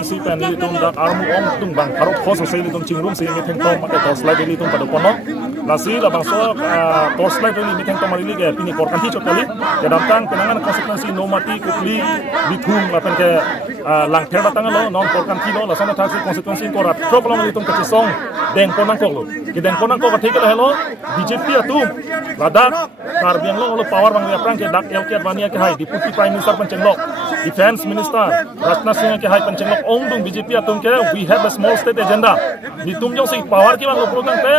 si pen litung dak armu om tung bang karok kos se litung cingrum se miteng tom mak tos slide litung pada kono lasi la bang so tos slide li miteng tom li ge pini korkan hi chokali ya damtang penangan konsekuensi no mati kukli bithum apen ke lang ther batang lo non korkan thi lo lasana thasi konsekuensi korat problem litung ke song deng konang ko lo ke deng konang ko thik le hello BJP atu ladak kar biang lo power bang ya prang ke dak el ke advania ke hai deputy prime minister pancenglok defense minister Rajnath Singh ke hai pancenglok ong dung BJP atum ke we have a small state agenda ni tum jong si power ki bang lo program te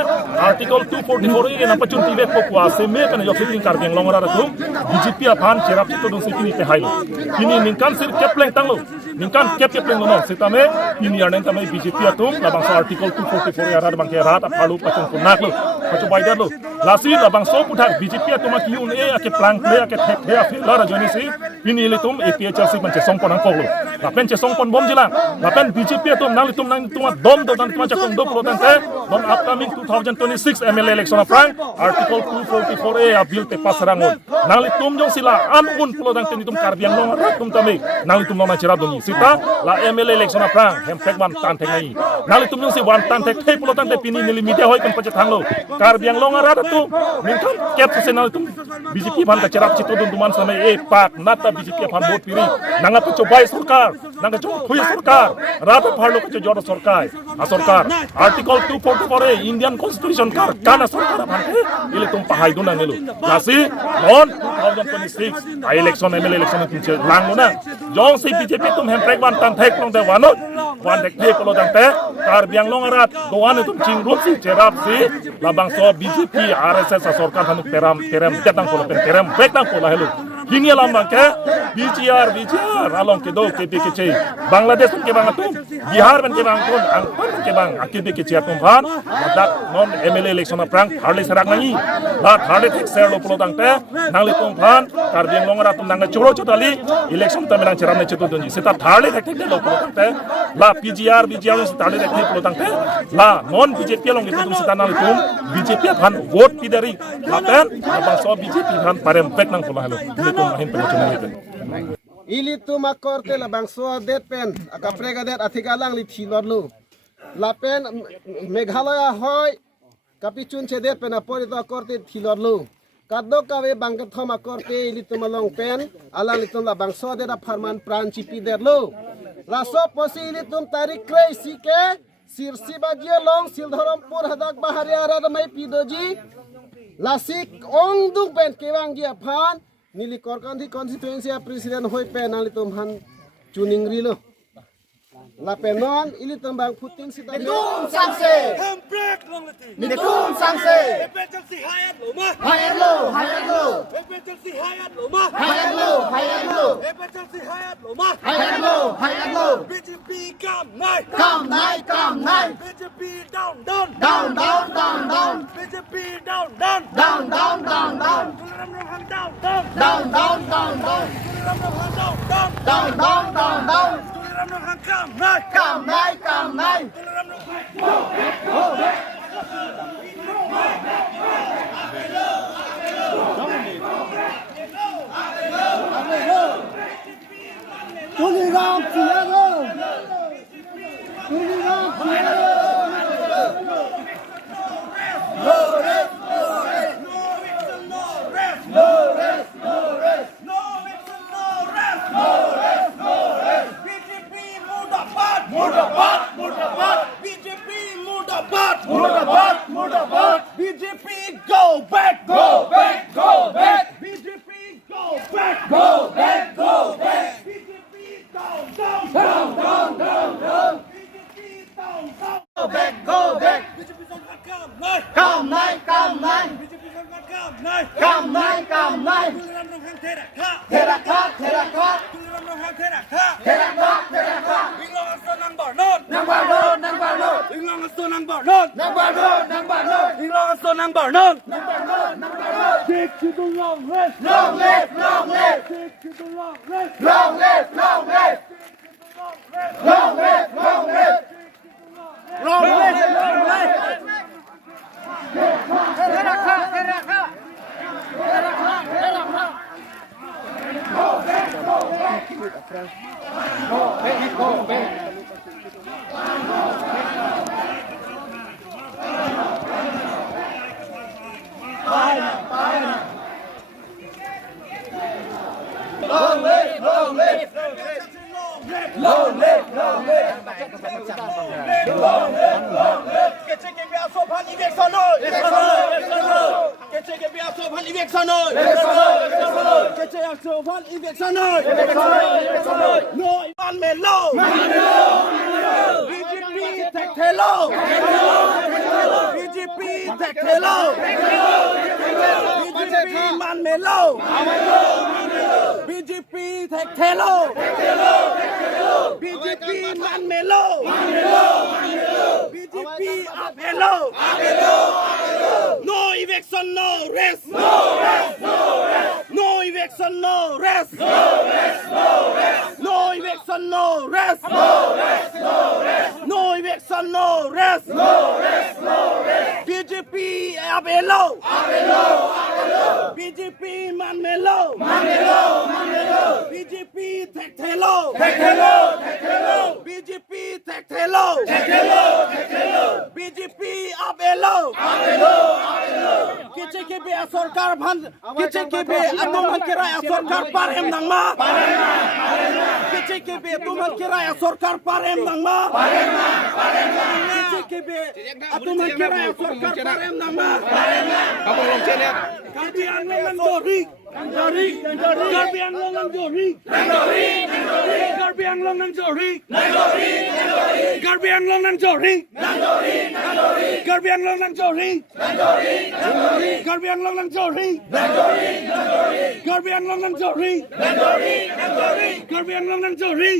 article 244 ke napachun tibet ko kwa se me kan yok siting kar biang longara ratum BJP aphan cherap chito dung sikini pe hai lo kini ningkan sir kepleng tang lo ningkan kepleng lo sitame ini arnen tame BJP atum la bang article 244 ya rad bang ke rat apalu pachun kunak lo pachu baidar lo lasi la bang so puthak BJP atuma ki un e ke plang play ke thek the afil la joni si ini litum APHRC man che songpon ang ko lo la pen che songpon bom jila la pen BJP atum nang litum nang tuma dom do dan tuma chakong do pro tan te dom upcoming 2026 MLA election of frank article 244 a bill te pasarangon nang litum jong sila an un pro dan tenitum karbiang long ratum tame nang litum long na chira doni sita la MLA election of frank hem pek wan tan te ngai nang litum jong si wan tan te thei pro tan te pini nili media hoi kan pache thanglo karbiang long ra tu mingkan kep se nang litum BJP ban ka chira chito dun duman samai e pak nata BJP ban vote piri nanga pacho bai sarkar nanga cho khoi sarkar rata pharlo pacho jor sarkar a sarkar article 244 e Indian constitution kar kana sarkar ban ile tum pahai duna nelu lasi non 2026 election MLA election tum che lango na jong si BJP tum hem prek ban tan thek long de wanot wan dek thek lo dang te kar biang long arat doan tum ching rup si cherap si labang so BJP RSS sarkar hanu teram tetang ko teram betang ko la helu kini lambang ke BGR along ke do ke che Bangladesh ke bang atum Bihar ban ke bang kon ang ke bang akib ke che atum bhan dak non MLA election prang harle sarak nai la harle thek ser lo polo dang te nang le tum bhan kar biang long atum nang choro chotali election ta menang cheram ne chetu doni seta harle thek lo polo dang te la PGR se harle thek polo dang te la non BJP long ke tum seta nang le tum BJP bhan vote pidari la pen abang so BJP bhan parem pek nang polo halo ili tu makorte la bangso det pen akaprega det athigalang li thilor lu la pen meghalaya hoy kapichun che det pen apori to korte thilor lu kaddo kawe bangka thoma korte ili tu malong pen alang li tum la bangso det farman pran chipi det lu la so posi ili tum tarik krei sike sirsi bagia long sildharampur hadak bahari arada mai pidoji lasik ong dung pen kewang gia phan nili korkan di konstituensi presiden hoi penal itu han tuning rilo la penon ili tembang putin sita Mitum sangse hembrek long leti Mitum sangse emergency hayat lo ma Hayat lo emergency hayat lo ma emergency hayat lo ma Hayat lo BJP come night BJP down BJP down Tuliram long hang down Tuliram long hang come night Tuliram long hang BJP go back BJP go back BJP down BJP down Go back BJP come night BJP come night Tuliram long hang Teraka Tuliram long hang Ilong aso nang barnot Ilong aso nang barnot Take to the long rest Take to the long rest Go back. KCKB asopan iweksanoi. KCKB asopan iweksanoi. KCKB asopan iweksanoi. No iman melo. BJP tek thelo. BJP tek thelo. BJP man melo. BJP tek thelo. BJP man melo. BJP up hello. No eviction, no rest. No eviction, no rest. No eviction, no rest. No eviction, no rest. BJP up hello. BJP man melo. BJP tek hello. BJP tek hello. BJP up hello. KCKB सरकार भान KCKB तुमन किराया सरकार पारेम नंगमा KCKB तुमन किराया सरकार पारेम नंगमा KCKB तुमन किराया सरकार पारेम नंगमा Karbi Anglong Jori Karbi Anglong Jori Karbi Anglong Jori Karbi Anglong Jori Karbi Anglong Jori Karbi Anglong Jori Karbi Anglong Jori Karbi Anglong Jori